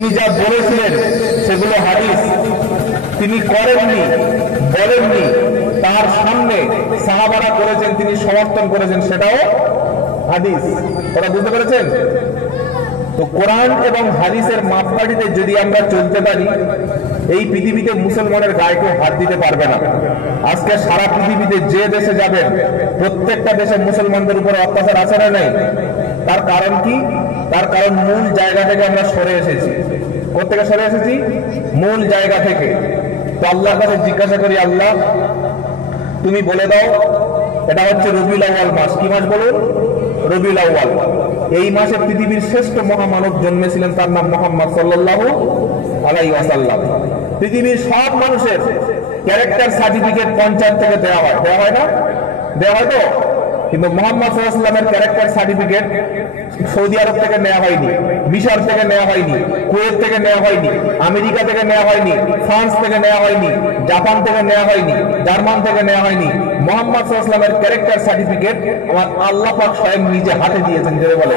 তিনি যা বলেছিলেন সেগুলো হাদিস, তিনি করেননি, বলেননি, তার সামনে সাহাবারা করেছেন, তিনি সমর্থন করেছেন, সেটাও হাদিস। ওরা বুঝতে পেরেছেন? তো কোরআন এবং হাদিসের মাপকাঠিতে যদি আমরা চলতে পারি, এই পৃথিবীতে মুসলমানের গায়ে কেউ হাত দিতে পারবে না। আজকে সারা পৃথিবীতে যে দেশে যাবেন, প্রত্যেকটা দেশে মুসলমানদের উপর অত্যাচার আছে না নেই? তার কারণ কি? তার কারণ মূল জায়গা থেকে আমরা সরে এসেছি। কোথেকে সরে এসেছি? মূল জায়গা থেকে। তো আল্লাহর কাছে জিজ্ঞাসা করি, আল্লাহ তুমি বলে দাও, এটা হচ্ছে রবিউল আউয়াল মাস। কি মাস বলুন? রবিউল আউয়াল। এই মাসে পৃথিবীর শ্রেষ্ঠ মহামানব জন্মেছিলেন, তার নাম মুহাম্মদ সাল্লাল্লাহু আলাইহি ওয়াসাল্লাম। পৃথিবীর সব মানুষের ক্যারেক্টার সার্টিফিকেট পঞ্চায়েত থেকে দেওয়া হয়, দেওয়া হয় না? দেওয়া হয় তো? কিন্তু মুহাম্মদ সাল্লাল্লাহু আলাইহি ওয়াসাল্লামের ক্যারেক্টার সার্টিফিকেট সৌদি আরব থেকে নেওয়া হয়নি, মিশর থেকে নেওয়া হয়নি, কুয়েত থেকে নেওয়া হয়নি, আমেরিকা থেকে নেওয়া হয়নি, ফ্রান্স থেকে নেওয়া হয়নি, জাপান থেকে নেওয়া হয়নি, জার্মান থেকে নেওয়া হয়নি। মুহাম্মদ সাল্লাল্লাহু আলাইহি ওয়াসাল্লামের ক্যারেক্টার সার্টিফিকেট আমার আল্লাহ পাক স্বয়ং নিজে হাতে দিয়েছেন। জোরে বলে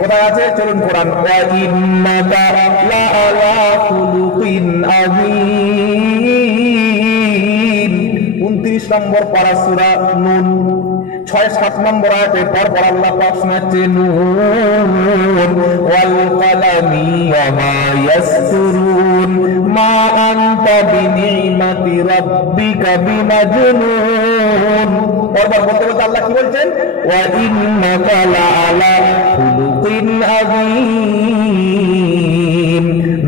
কোথায় আছে? চলুন কোরআন। ওয়া ইন্নাকা লাআলা খুলুকিন আযীম, 29 নম্বর পারা সূরা নূন, 6-7 নম্বর আয়াতে পরপর আল্লাহ পাক শোনাচ্ছে, নূন ওয়াল কালামি ওয়া মা ইয়াসতুরুন মা আনতা বিনিমাতি রাব্বিকা বিমাজনুন। পরপর বলতে বলতে আল্লাহ কি বলছেন? ওয়া ইন্নাকা লাআলা খুলুকিন আযীম,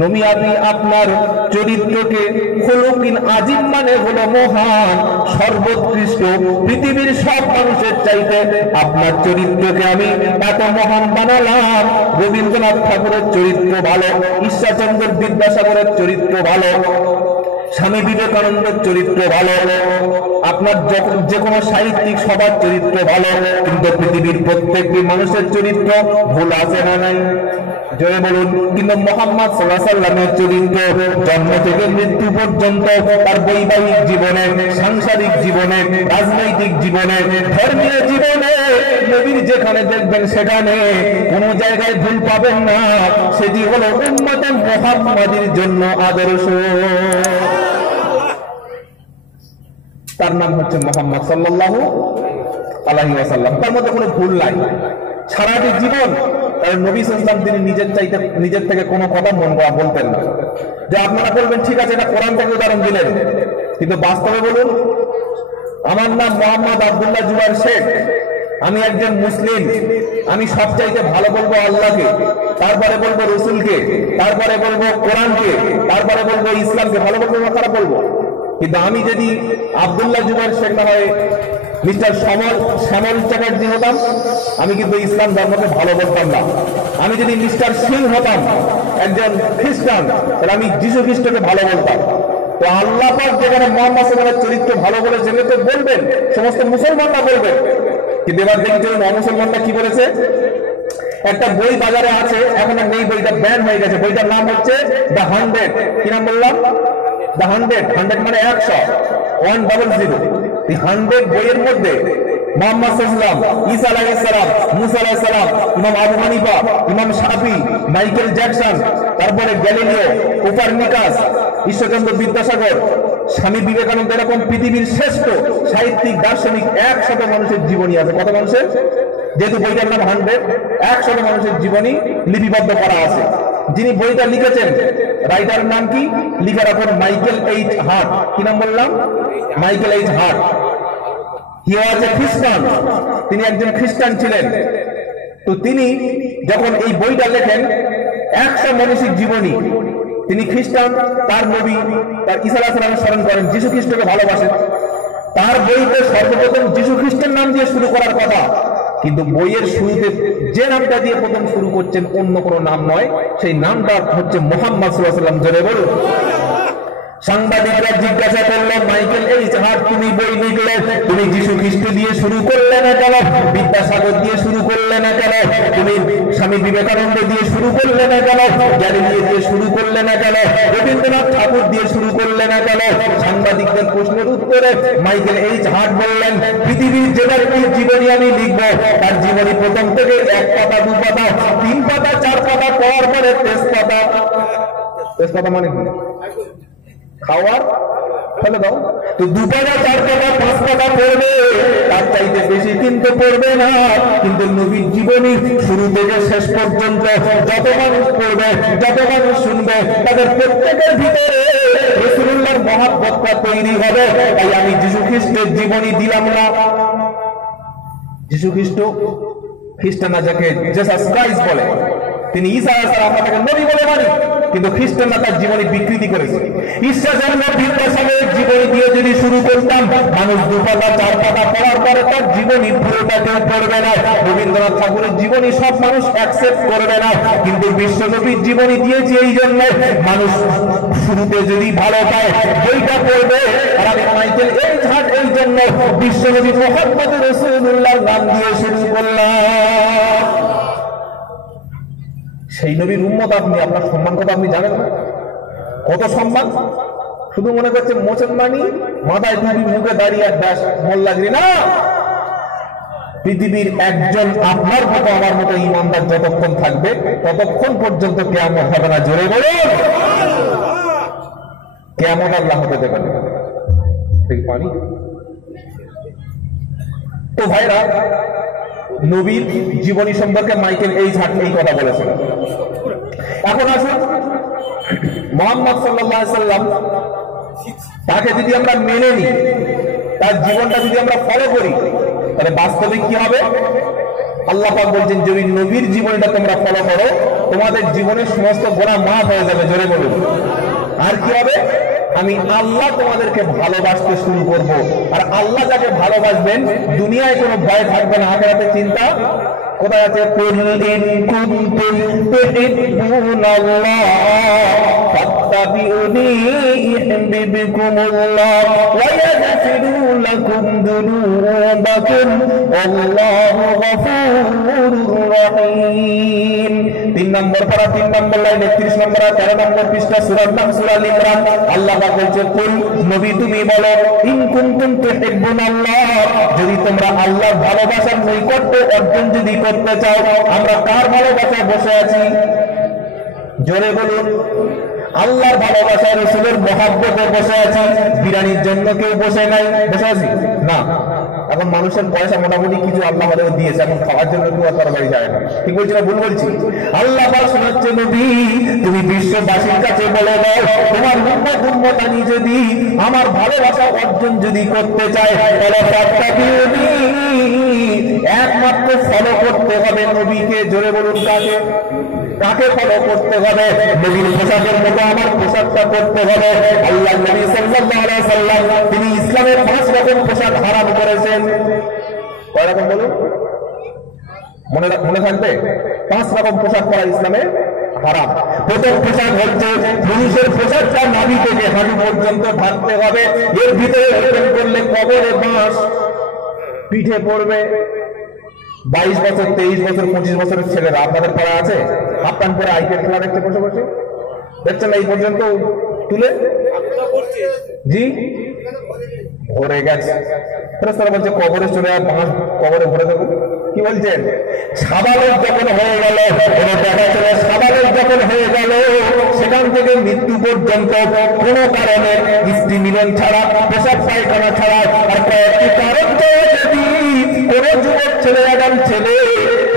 নবী আপনি আপনার চরিত্রকে খুলুকিন আযীম মানে হলো মহান, সর্বোৎকৃষ্ট। পৃথিবীর সব মানুষের চাইতে আপনার চরিত্রকে আমি এত মহান বানালাম। রবীন্দ্রনাথ ঠাকুরের চরিত্র ভালো, ঈশ্বরচন্দ্র বিদ্যাসাগরের চরিত্র ভালো, স্বামী বিবেকানন্দের চরিত্র ভালো, আপনার যে কোনো সাহিত্যিক সবার চরিত্র ভালো, কিন্তু পৃথিবীর প্রত্যেকটি মানুষের চরিত্র ভুল আছে না নাই? জোরে বলুন। কিন্তু মুহাম্মদ সাল্লাল্লাহু আলাইহি ওয়াসাল্লামের চরিত্র জন্ম থেকে মৃত্যু পর্যন্ত, তার বৈবাহিক জীবনে, সাংসারিক জীবনে, রাজনৈতিক জীবনে, ধর্মীয় জীবনে, নবীর যেখানে দেখবেন সেখানে কোনো জায়গায় ভুল পাবেন না। সেটি হলো উম্মতে মুহাম্মাদীর জন্য আদর্শ। তার নাম হচ্ছে মুহাম্মদ সাল্লাল্লাহু আলাইহি ওয়াসাল্লাম। তার মধ্যে কোনো ভুল নাই। সারাটি জীবন নবী সাল্লাল্লাহু আলাইহি ওয়াসাল্লাম তিনি নিজের থেকে কোনো কথা মন গড়া বলতেন না। যে আপনারা বলবেন ঠিক আছে, এটা কোরআন থেকে উদাহরণ দিলেন, কিন্তু বাস্তবে বলুন, আমার নাম মোহাম্মদ আব্দুল্লাহ জুবায়ের শেখ, আমি একজন মুসলিম, আমি সবচাইতে ভালো বলবো আল্লাহকে, তারপরে বলবো রসুলকে, তারপরে বলবো কোরআনকে, তারপরে বলবো ইসলামকে। ভালো বলবো না খারাপ বলবো? কিন্তু আমি যদি আব্দুল্লাহ জুবায়ের শেখ না হয় মিস্টার শ্যামল চ্যাটার্জি হতাম, আমি কিন্তু ইসলাম ধর্মকে ভালো বলতাম না। আমি যদি মিস্টার সিং হতাম, একজন খ্রিস্টান, তাহলে আমি যীশু খ্রিস্টকে ভালো বলতাম। তো আল্লাহ পাক যেখানে মুহাম্মদ সাল্লাল্লাহু আলাইহি ওয়াসাল্লামের চরিত্র ভালো বলেছেন, তো বলবেন, সমস্ত মুসলমানরা বলবেন। কিন্তু এবার দেখি চলুন অমুসলমানরা কি বলেছে। একটা বই বাজারে আছে, এখন আর নেই, বইটা ব্যান হয়ে গেছে। বইটার নাম হচ্ছে দ্য 100। কি নাম বললাম? দ্য 100। 100 মানে 100, 100। এই 100 বইয়ের মধ্যে মুহাম্মদ সাল্লাল্লাহু আলাইহি ওয়াসাল্লাম, ঈসা আলাইহিস সালাম, মুসা আলাইহিস সালাম, ইমাম আবু হানিফা, ইমাম শাফি, মাইকেল জ্যাকসন, তারপরে গ্যালিলিও, কোপারনিকাস, ঈশ্বরচন্দ্র বিদ্যাসাগর, স্বামী বিবেকানন্দ, এরকম পৃথিবীর শ্রেষ্ঠ সাহিত্যিক, দার্শনিক 100 মানুষের জীবনী আছে। কত মানুষের? যেহেতু বইটার নাম 100, 100 মানুষের জীবনী লিপিবদ্ধ করা আছে। যিনি বইটা লিখেছেন, রাইটার নাম কি? লিখার পর মাইকেল এইচ হার্ট। কি নাম বললাম? Michael H Hart. He was a Christian, তিনি একজন খ্রিস্টান ছিলেন। তো তিনি যখন এই বইটা লেখেন, 100 মানুষের জীবনী, তিনি খ্রিস্টান, তার নবী, তার ঈসা আলাইহিস সালামের স্মরণ করেন, যীশু খ্রিস্টকে ভালোবাসেন। তার বইতে সর্বপ্রথম যীশু খ্রিস্টের নাম দিয়ে শুরু করার কথা, কিন্তু বইয়ের শুরুতে যে নামটা দিয়ে প্রথম শুরু করছেন অন্য কোনো নাম নয়, সেই নামটা হচ্ছে মুহাম্মদ সাল্লাল্লাহু আলাইহি ওয়াসাল্লাম। জোরে বলুন। সাংবাদিকরা জিজ্ঞাসা করল, মাইকেল এইচ হার্ট, তুমি বই লিখলে, তুমি যীশু খ্রিস্ট দিয়ে শুরু করলে না কেন? বিদ্যাসাগর দিয়ে শুরু করলে না কেন? তুমি স্বামী স্বামী বিবেকানন্দ দিয়ে শুরু করলে না কেন, গ্যালিলিও দিয়ে শুরু করলে না কেন, রবীন্দ্রনাথ ঠাকুর দিয়ে শুরু করলে না কেন? সাংবাদিকদের প্রশ্নের উত্তরে মাইকেল এইচ হার্ট বললেন, পৃথিবীর যে ব্যক্তির জীবনী আমি লিখব তার জীবনী প্রথম থেকে 1 পাতা 2 পাতা 3 পাতা 4 পাতা পড়ার পরে তেজপাতা মানে কি খাওয়ার ফেলে দাও, তো 2 পাতা 4 পাতা 5 পাতা পড়বে, তার চাইতে বেশি কিন্তু পড়বে না। কিন্তু নবীর জীবনী শুরু থেকে শেষ পর্যন্ত যত মানুষ পড়বে, যত মানুষ শুনবে, তাদের প্রত্যেকের ভিতরে রাসূলুল্লাহর মহব্বতটা তৈরি হবে। তাই আমি যীশু খ্রিস্টের জীবনী দিলাম না। যীশু খ্রিস্টানরা যাকে জিসাস ক্রাইস্ট বলে, তিনি ঈসা আলাইহিস সালাম, আমরা তাকে নবী বলে মানি, কিন্তু খ্রিস্টানরা তার জীবনী বিকৃতি করেছে। ঈসা জন্ম বিদ্যাসাগরের জীবনী দিয়ে যদি শুরু করতাম, মানুষ 2 পাতা 4 পাতা পড়ার পরে তার জীবনী পুরোটা কেউ পড়বে না। রবীন্দ্রনাথ ঠাকুরের জীবনী সব মানুষ অ্যাকসেপ্ট করবে না, কিন্তু বিশ্বনবীর জীবনী দিয়েছে এই জন্য মানুষ শুরুতে যদি ভালো পায় বইটা পড়বে। আর আমি মাইকেল এইচ হার্ট এই জন্য বিশ্বনবী মুহাম্মদ রাসূলুল্লাহর নাম দিয়ে শুরু করলাম। সেই নবীর উম্মত আপনি, আপনার সম্মান কথা আপনি জানেন না? কত সম্মান! শুধু মনে করছে মুসলমানি, মাথায় টুপি, মুখে দাঁড়িয়ে আর ব্যাস মোল্লাগিরি না। পৃথিবীর একজন আপনার মতো আমার মতো ইমানদার যতক্ষণ থাকবে ততক্ষণ পর্যন্ত কিয়ামত হবে না। জোরে বলুন, কিয়ামত আল্লাহ হতে দেবেন না। পানি তো ভাইরা, নবীর জীবনী সম্পর্কে মাইকেল এইচ হার্ট এই কথা বলেছেন। এখন আসুন, মুহাম্মদ সাল্লাল্লাহু আলাইহি সাল্লাম, তাকে যদি আমরা মেনে নিই, তার জীবনটা যদি আমরা ফলো করি, তাহলে বাস্তবিক কি হবে? আল্লাহ পাক বলছেন, যদি নবীর জীবনটা তোমরা ফলো করো, তোমাদের জীবনের সমস্ত গুনাহ মাফ হয়ে যাবে। জোরে বলুন। আর কি হবে? আমি আল্লাহ তোমাদেরকে ভালোবাসতে শুরু করব। আর আল্লাহ যাকে ভালোবাসবেন, দুনিয়ায় কোনো ভয় থাকবে না, আখিরাতে চিন্তা কোথায় আছে? কুল ইন কুনতুম তুহিব্বুনাল্লাহ ফাত্তাবিউনি ইউহিব্বুকুমুল্লাহ ওয়া ইয়াগফিরু লাকুম যুনুবাকুম আল্লাহু গফুরুর রহিম। 3 নম্বর পারা, 3 নম্বর লাইন, 31 নম্বর আর 13 নম্বর পৃষ্ঠা, সূরার নাম সূরা আল ইমরান। আল্লাহ পাক বলছে, কুল, নবী তুমি বলো, ইন কুনতুম তুহিব্বুনাল্লাহ, যদি তোমরা আল্লাহর ভালোবাসার নৈকট্য অর্জন যদি করতে চাও। আমরা কার ভালোবাসায় বসে আছি? জোরে বলুন। আল্লাহর ভালোবাসা, রাসূলের মহব্বতে বসে আছি। বিরানির জন্য কেউ বসে নাই, বসে আছি না। এখন মানুষের পয়সা মোটামুটি কিছু আল্লাহ হলেও দিয়েছে, এখন খাওয়ার জন্য কেউ তার বাড়ি যায় না। ঠিক বলছি না ভুল বলছি? আল্লাহ পাক শোনাচ্ছে, নবী তুমি বিশ্ববাসীর কাছে বলে দাও, তোমার উম্মতানি যদি আমার ভালোবাসা অর্জন যদি করতে চায়, তাহলে ফাত্তাবিউনি, একমাত্র ফলো করতে হবে নবীকে। জোরে বলুন, কাকে? কাকে ফলো করতে হবে? নবীর পোশাকের মতো আমার পোশাকটা করতে হবে। আল্লাহ নবী সাল্লাল্লাহু আলাইহি সাল্লাম তিনি ইসলামের 5 রকম পোশাক হারাম করেছেন। কয় রকম বলুন? মনে থাকবে? 5 রকম পোশাক পরা ইসলামে হারাম। প্রথম পোশাক হচ্ছে পুরুষের পোশাকটা নাভি থেকে হাঁটু পর্যন্ত থাকতে হবে। এর ভিতরে ওপেন করলে কবরে বাঁশ পিঠে পড়বে। 22 বছর, 23 বছর, 25 বছরের ছেলেরা, আপনাদের পড়া আছে, হাফ প্যান্ট পরে আইপিএল খেলা দেখতে বসে বসে, দেখছেন না? এই পর্যন্ত তুলে জি ভরে গেছে। ফেরেশতারা বলছে কবরে চলে আর বাঁশ কবরে ভরে দেবো। কি বলছেন? সাবালক যখন হয়ে গেল, দেখা চলে সাবালক যখন হয়ে গেল, সেখান থেকে মৃত্যু পর্যন্ত কোনো কারণে স্ত্রী মিলন ছাড়া, পেশাব পায়খানা ছাড়া আর কয়েকটি কারণ যদি কোনো যুবক ছেলে, আগাম ছেলে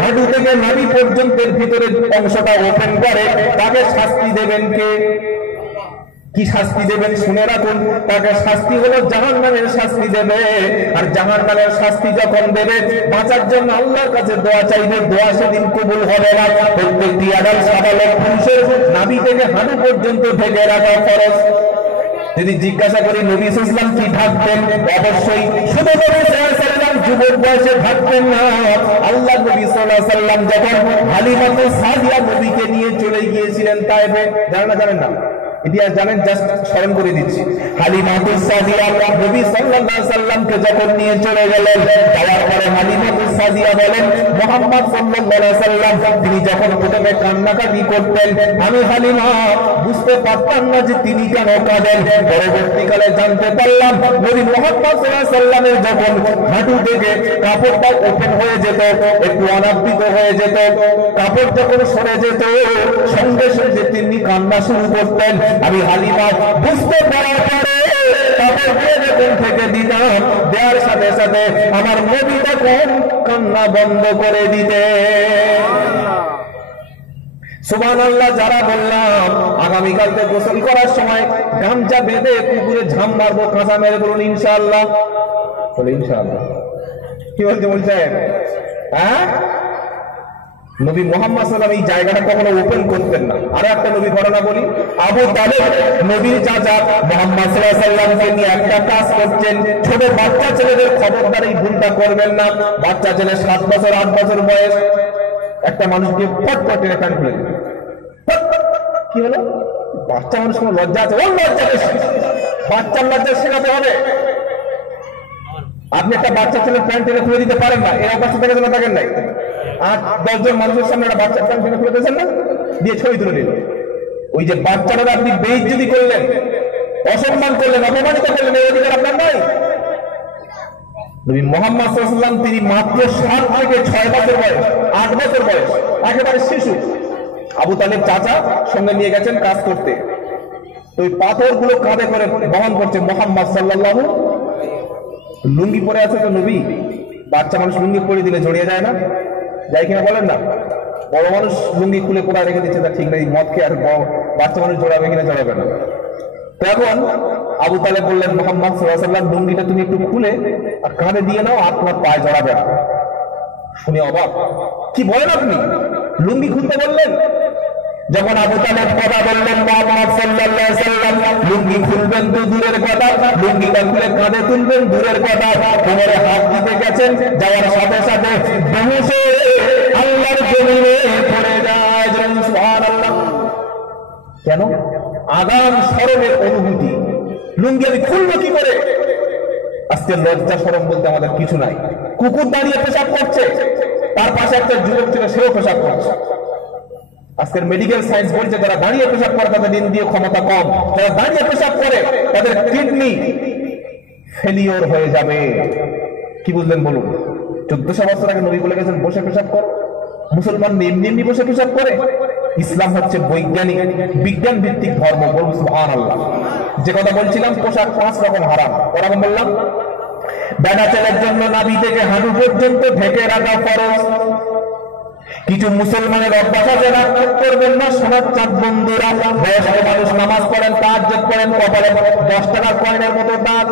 হাঁটু থেকে নাভি পর্যন্তের ভিতরের অংশটা ওপেন করে, তাকে শাস্তি দেবেন কে? কি শাস্তি দেবেন শুনে রাখুন। তাকে শাস্তি হলো জাহান্নামের শাস্তি দেবে। আর জাহান্নামের শাস্তি যখন দেবে, বাঁচার জন্য আল্লাহর কাছে দোয়া চাইবে, দোয়া সেদিন কবুল হবে না। প্রত্যেকটি আদাল সাবালক পুরুষের নাভি থেকে হাঁটু পর্যন্ত ঢেকে রাখা ফরজ। যদি জিজ্ঞাসা করি নবী সাল্লাল্লাহু আলাইহি ওয়াসাল্লাম কি ঢাকতেন, অবশ্যই শুধু নবী সাল্লাল্লাহু আলাইহি ওয়াসাল্লাম যুবক বয়সে ঢাকতেন না। আল্লাহ নবী সাল্লাল্লাহু আলাইহি ওয়াসাল্লাম যখন হালিমাতুস সাদিয়া নবীকে নিয়ে চলে গিয়েছিলেন তায়েফে, জানেন না? ইতিহাস জানেন, জাস্ট স্মরণ করে দিচ্ছি। হালিমাতুস সাদিয়া নবী সাল্লাল্লাহু আলাইহি সাল্লামকে যখন নিয়ে চলে গেলেন, যাওয়ার পরে হালিমাতুস সাদিয়া বলেন মুহাম্মদ সাল্লাল্লাহু আলাইহি সাল্লাম তিনি যখন প্রথমে কান্নাকাটি করতেন, আমি হালিমা বুঝতে পারতাম না যে তিনি কেন কাঁদেন। পরবর্তীকালে জানতে পারলাম নবী মুহাম্মদ সাল্লাল্লাহু আলাইহি সাল্লামের যখন হাঁটু থেকে কাপড়টা ওপেন হয়ে যেত, একটু অনাবৃত হয়ে যেত, কাপড় যখন সরে যেত, সঙ্গে সঙ্গে তিনি কান্না শুরু করতেন। আমি হালিমা বুঝতে পারার পরে কাপড় দিয়ে যখন থেকে দিতাম, দেওয়ার সাথে সাথে আমার নবী তখন কান্না বন্ধ করে দিতে। সুবহানাল্লাহ। যারা বললাম আগামীকালকে গোসল করার সময় গামছা বেঁধে পুকুরে ঝাঁপ মারবো, কাঁচা মেরে বলুন ইনশাআল্লাহ। বলে ইনশাআল্লাহ। কি বলছেন? হ্যাঁ, নবী মুহাম্মদ সাল্লাল্লাহু আলাইহি ওয়াসাল্লাম এই জায়গাটা কখনো ওপেন করতেন না। আরো একটা নবী ঘটনা বলি। আবু তালেব নবীর চাচা মুহাম্মদ সাল্লাল্লাহু আলাইহি ওয়াসাল্লামকে নিয়ে একটা কাজ করছেন। ছোট বাচ্চা ছেলেদের খবরদার এই ভুলটা করবেন না। বাচ্চা ছেলে 7 বছর 8 বছর বয়স, একটা মানুষকে ফট ফট টেনে প্যান্ট খুলে দিল। কি হলো? বাচ্চা মানুষ কোনো লজ্জা আছে? ওর লজ্জা বেশি। বাচ্চার লজ্জা শেখাতে হবে। আপনি একটা বাচ্চা ছেলের প্যান্ট টেনে খুলে দিতে পারেন না, এই অবস্থা থেকে যেন থাকেন নাই। 8-10 জন মানুষের সামনে একটা বাচ্চা প্যান্ট টেনে খুলে দিয়েছেন না, দিয়ে ছবি তুলে নিল। ওই যে বাচ্চাটা আপনি বেইজ্জতি করলেন, অসম্মান করলেন, অপমানিত করলেন, এই অধিকার আপনার নাই। নবী মুহাম্মদ সাল্লাল্লাহু আলাইহি ওয়াসাল্লাম তিনি মাত্র 7 থেকে 6 বছর বয়স, 8 বছর বয়স, একেবারে শিশু। আবু তালেব চাচা সঙ্গে নিয়ে গেছেন কাজ করতে। তো ওই পাথরগুলো কাঁধে করে বহন করছে মুহাম্মদ সাল্লাল্লাহু। লুঙ্গি পরে আছে তো নবী, বাচ্চা মানুষ লুঙ্গি পরে দিলে জড়িয়ে যায় না? যাই কিনা বলেন না? বড় মানুষ লুঙ্গি খুলে কোথায় রেখে দিচ্ছে তা ঠিক নেই, মদ খেয়ে আর বাচ্চা মানুষ জড়াবে কিনা জড়াবে না। তখন আবু তালেব বললেন মুহাম্মদ সাল্লাল্লাহু আলাইহি ওয়াসাল্লাম লুঙ্গিটা তুমি একটু খুলে আর কাঁধে দিয়ে নাও, আর তোমার পায়ে জড়াবে না। শুনে অবাক, কি বলেন আপনি? লুঙ্গি খুলতে বললেন? যখন আবু তালেব কথা বললেন মুহাম্মদ সাল্লাল্লাহু আলাইহি ওয়াসাল্লাম লুঙ্গি খুলবেন তো দূরের কথা, লুঙ্গিটা খুলে কাঁধে তুলবেন দূরের কথা, কোমরে হাত দিতে গেছেন, যাওয়ার সাথে সাথে বেহুশে আল্লাহর জমিনে পড়ে যায়। সুবহানাল্লাহ। কেন? আগাম শরমের অনুভূতি। লুঙ্গি আমি খুলবো কি করে? আজকে লজ্জা শরম বলতে আমাদের কিছু নাই। কুকুর দাঁড়িয়ে পেশাব করছে, তার পাশে একটা যুবক ছিল, সেও পেশাব করছে। আজকের মেডিকেল সায়েন্স বলছে যারা দাঁড়িয়ে পেশাব করে তাদের ইন্দ্রিয় ক্ষমতা কম, যারা দাঁড়িয়ে পেশাব করে তাদের কিডনি ফেলিওর হয়ে যাবে। কি বুঝলেন বলুন? 1400 বছর আগে নবী বলে গেছেন বসে পেশাব কর। মুসলমান এমনি এমনি বসে পেশাব করে? ইসলাম হচ্ছে বৈজ্ঞানিক, বিজ্ঞান ভিত্তিক ধর্ম। বলুন সুবহানাল্লাহ। যে কথা বলছিলাম, পোশাক 5 রকম হারাম। ওরকম বললাম, বেটা ছেলের জন্য নাভি থেকে হাঁটু পর্যন্ত ঢেকে রাখা ফরজ। কিছু মুসলমানের অভ্যাস আছে, রাগ করবেন না সোনার চাঁদ বন্ধুরা। বয়স্ক মানুষ নামাজ পড়েন, তাহাজ্জুদ পড়েন, কপালে 10 টাকার কয়েনের মতো দাগ,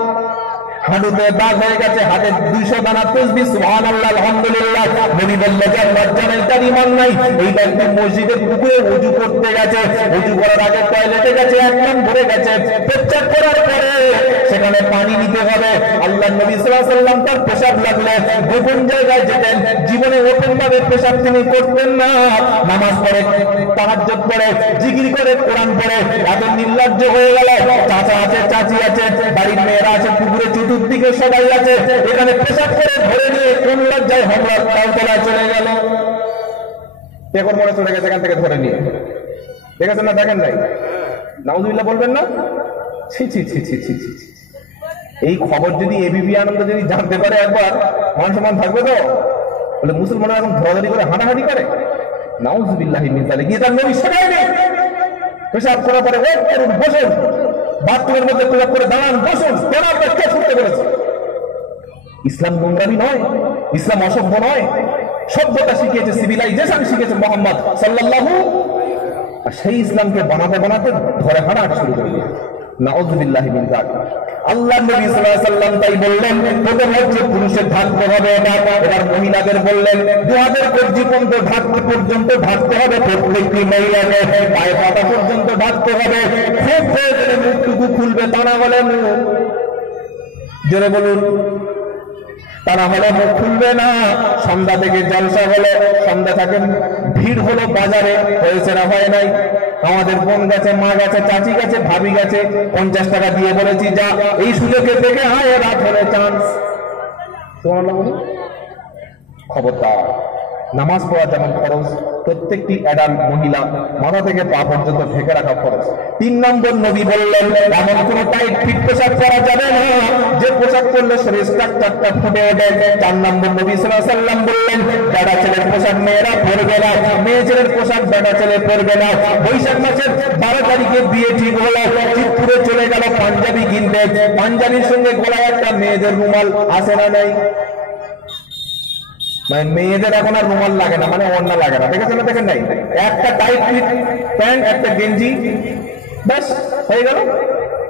হাঁটুতে দাগ হয়ে গেছে, হাতে 200 দানা তাসবিহ, সুবহানাল্লাহ, আলহামদুলিল্লাহ। নবী বললেন যার লজ্জা নেই তার ঈমান নাই। এই ব্যক্তি মসজিদের পুকুরে ওযু করতে গেছে, ওযু করার আগে টয়লেটে গেছে, এক নাম ভরে গেছে, পেচ্ছাপ করার পরে সেখানে পানি নিতে হবে। আল্লাহর নবী সাল্লাল্লাহু আলাইহি ওয়াসাল্লাম তার পেশাব লাগলে গোপন জায়গায় যেতেন, জীবনে ওপেন ভাবে পেশাব তিনি করতেন না। নামাজ পড়ে, তাহাজ্জুদ পড়ে, জিকির করে, কোরআন পড়ে, এত নির্লজ্জ হয়ে গেল। চাচা আছে, চাচি আছে, বাড়ির মেয়েরা আছে, পুকুরে চতুর্দিকে সবাই আছে, এখানে পেশাব করে ধরে নিয়ে কোন লজ্জায় হামলার তালতলায় চলে গেল, পেকর মনে চলে গেছে এখান থেকে ধরে নিয়ে। দেখেছেন না? দেখেন নাই? নাউযুবিল্লাহ বলবেন না? ছি ছি ছি ছি ছি ছি। এই খবর যদি এবিপি আনন্দ যদি জানতে পারে একবার, মান সম্মান থাকবে তো? বলে মুসলমানরা এখন ধরাধরি করে হাঁটাহাঁটি করে। নাউযুবিল্লাহি মিন যালিক। গিয়ে তার নবী শেখায়নি পেশাব করার পরে ওয়েট করুন, বসুন, বাথরুমের মধ্যে পেশাব করে দাঁড়ান, বসুন। কেন আপনার কে ছুটতে পেরেছে? ইসলাম নোংরামি নয়, ইসলাম অসভ্য নয়। সভ্যতা শিখিয়েছে, সিভিলাইজেশন শিখিয়েছে মুহাম্মদ সাল্লাল্লাহু। আর সেই ইসলামকে বানাতে বানাতে ধরে হাঁটা শুরু করে দিয়েছে। নাউযুবিল্লাহি মিন যালিক। আল্লাহ নবী সাল্লাল্লাহু আলাইহি ওয়াসাল্লাম তাই বললেন প্রথম হচ্ছে পুরুষের ঢাকতে হবে, এবার মহিলাদের বললেন 2 হাতের কবজি পর্যন্ত ঢাকতে হবে, প্রত্যেকটি মহিলাকে পায়ে পাতা পর্যন্ত ঢাকতে হবে। খুব প্রয়োজনে মুখটুকু খুলবে, তা না হলে জোরে বলুন, তা না হলে মুখ খুলবে না। সন্ধ্যা থেকে জলসা হলে, সন্ধ্যা থাকেন ভিড় হলো বাজারে, হয়েছে না হয় নাই? আমাদের বোন গেছে, মা গেছে, চাচি গেছে, ভাবি গেছে, 50 টাকা দিয়ে বলেছি যা এই সুযোগে থেকে হায় রাত হলে চান্স। খবরদার, নামাজ পড়া যেমন ফরজ, প্রত্যেকটি অ্যাডাল্ট মহিলা মাথা থেকে পা পর্যন্ত ঢেকে রাখা ফরজ। 3 নম্বর নবী বললেন এমন কোন টাইট ফিট পোশাক পরা যাবে না যে পোশাক পরলে শরীর স্ট্রাকচারটা ফুটে ওঠে। 4 নম্বর নবী সাল্লাল্লাহু আলাইহি ওয়াসাল্লাম বললেন বেটা ছেলের পোশাক মেয়েরা পরবে না, মেয়ে ছেলের পোশাক বেটা ছেলে পরবে না। বৈশাখ মাসের 12 তারিখে বিয়ে ঠিক হলো, চিত্তুরে চলে গেল পাঞ্জাবি কিনতে, পাঞ্জাবির সঙ্গে গলায় একটা মেয়েদের রুমাল আসে না নাই? মানে মেয়েদের এখন আর রুমাল লাগে না, মানে ওড়না লাগে না, দেখেছেন না? দেখেন নাই? একটা টাইট ফিট প্যান্ট, একটা গেঞ্জি, ব্যাস হয়ে গেল।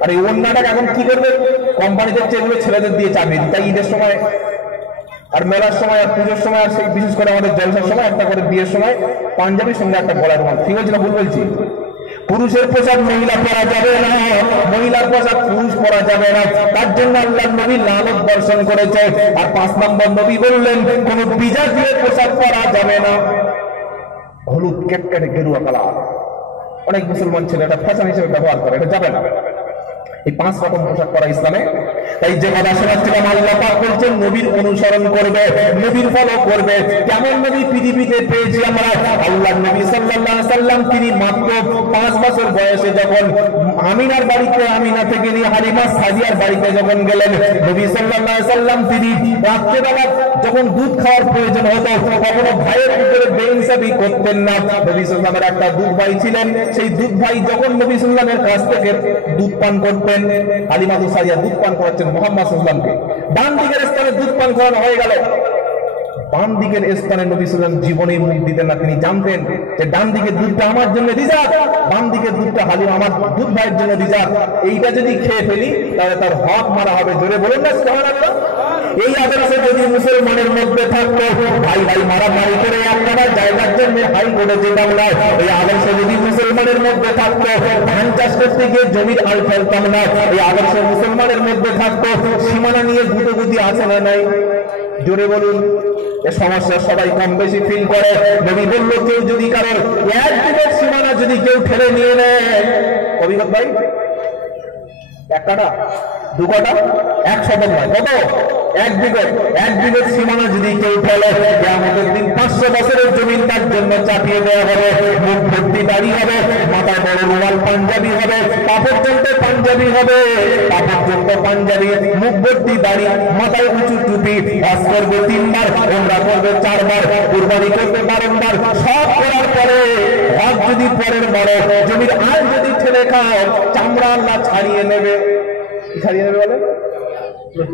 আর এই ওড়নাটাকে এখন কি করবে? কোম্পানিদের চেয়ে ছেলেদের দিয়ে চাপিয়ে দিই। তাই ঈদের সময় আর মেলার সময় আর পুজোর সময় আর সেই বিশেষ করে আমাদের জলসার সময় একটা করে বিয়ের সময় পাঞ্জাবির সঙ্গে একটা গলার রুমাল। ঠিক বলছি না ভুল বলছি? পুরুষের পোশাক মহিলা পরা যাবে না, মহিলার পোশাক পুরুষ পরা যাবে না, তার জন্য আল্লাহর নবী লানত বর্ষণ করেছে। আর 5 নম্বর নবী বললেন কোন বিজা দিয়ে পোশাক পরা যাবে না, হলুদ কেটকেটে গেরুয়া কালার। অনেক মুসলমান ছেলে এটা ফ্যাশন হিসেবে ব্যবহার করে, এটা যাবে না। এই 5 রকম পোশাক পরা ইসলামে। তাই যে কথা শোনাচ্ছিলাম, আল্লাহ পাক বলছেন নবীর অনুসরণ করবে, নবীর ফলো করবে। কেমন নবী পৃথিবীতে পেয়েছি আমরা? আল্লাহর নবী সাল্লাল্লাহু আলাইহি ওয়াসাল্লাম তিনি মাত্র 5 বছর বয়সে যখন আমিনার বাড়িতে, আমিনা থেকে নিয়ে হালিমা সাদিয়ার বাড়িতে যখন গেলেন, নবী সাল্লাল্লাহু আলাইহি ওয়াসাল্লাম তিনি রাত্রেবেলা যখন দুধ খাওয়ার প্রয়োজন হতো কখনো ভাইয়ের উপরে বেইনসাফি করতেন না। নবী সাল্লাল্লাহু আলাইহি একটা দুধ ভাই ছিলেন, সেই দুধ ভাই যখন নবী সাল্লাল্লাহু আলাইহি কাছ থেকে দুধ পান করতেন, হালিমা সাদিয়া দুধ পান করাচ্ছেন মুহাম্মদ সাল্লাল্লাহু আলাইহি ওয়াসাল্লামকে। ডান দিকের স্থানে দুধ পান করানো হয়ে গেল, বাম দিকের স্থানে নবী সাল্লাল্লাহু আলাইহি ওয়াসাল্লাম জীবনে মুখ দিতেন না। তিনি জানতেন যে ডান দিকের দুধটা আমার জন্য রিজার্ভ, বাম দিকের দুধটা হালিমা আমার দুধ ভাইয়ের জন্য রিজার্ভ। এইটা যদি খেয়ে ফেলি তাহলে তার হক মারা হবে। জোরে বলুন না সুবহানাল্লাহ। এই আদর্শ যদি মুসলমানের মধ্যে থাকতো, ভাই ভাই মারামারি করে আপনারা জায়গার জন্য হাইকোর্টে যেতাম না। এই আদর্শ যদি মুসলমানের মধ্যে থাকতো, ধান চাষ করতে গিয়ে জমির আল ফেলতাম না। এই আদর্শ মুসলমানের মধ্যে থাকতো, সীমানা নিয়ে গুটোগুটি আছে না নাই? জোরে বলুন। এ সমস্যা সবাই কম বেশি ফিল করে। নবী বলল কেউ যদি কারোর 1 বিঘত সীমানা যদি কেউ ঠেলে নিয়ে নেয়, অভিজ্ঞ ভাই 1 কাঠা 2 কাঠা 1 শতক নয়, কত? 1 বিঘত সীমানা যদি কেউ ফেলে, কিয়ামতের দিন 500 বছরের জমিন তার জন্য চাপিয়ে দেওয়া হবে। মুখ ভর্তি দাড়ি হবে, মাথায় বড় রুমাল পাঞ্জাবি হবে, পা পর্যন্ত পাঞ্জাবি হবে, পা পর্যন্ত পাঞ্জাবি, মুখ ভর্তি দাড়ি, মাথায় উঁচু টুপি, হজ করবে 3 বার, উমরা করবে 4 বার, কুরবানি করবে 12 বার। সব করার পরে হজ যদি পরের বারে জমির আল যদি ঠেলে খাও, চামড়া আল্লাহ ছাড়িয়ে নেবে। কি ছাড়িয়ে নেবে বলে?